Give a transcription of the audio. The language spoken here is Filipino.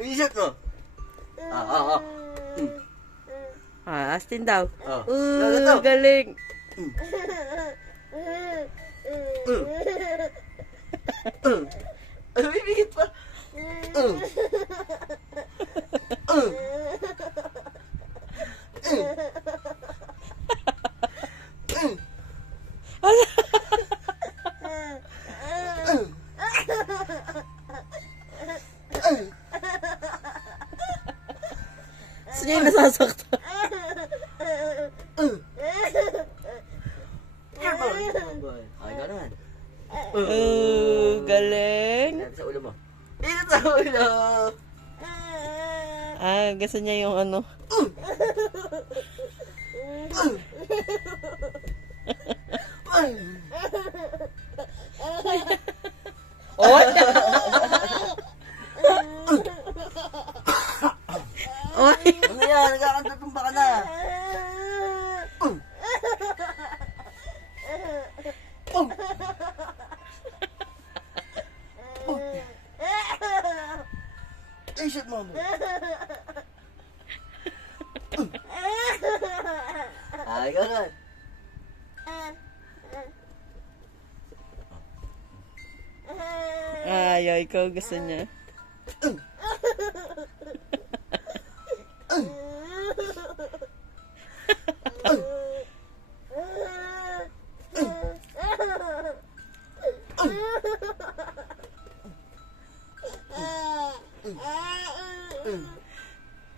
Isip mo. Astin daw. Ganito. Galing. Ay, bibigit pa. Gusto niya yung nasasaktan. Ay, gano'n. Galing. Ingat sa ulo mo. Ingat sa ulo. Gusto niya yung ano. Oy! Oy! Ano yan? Nagkakantatumba ka na. Isip mo. Ay, gano'n. Ayaw, ikaw gusto niya.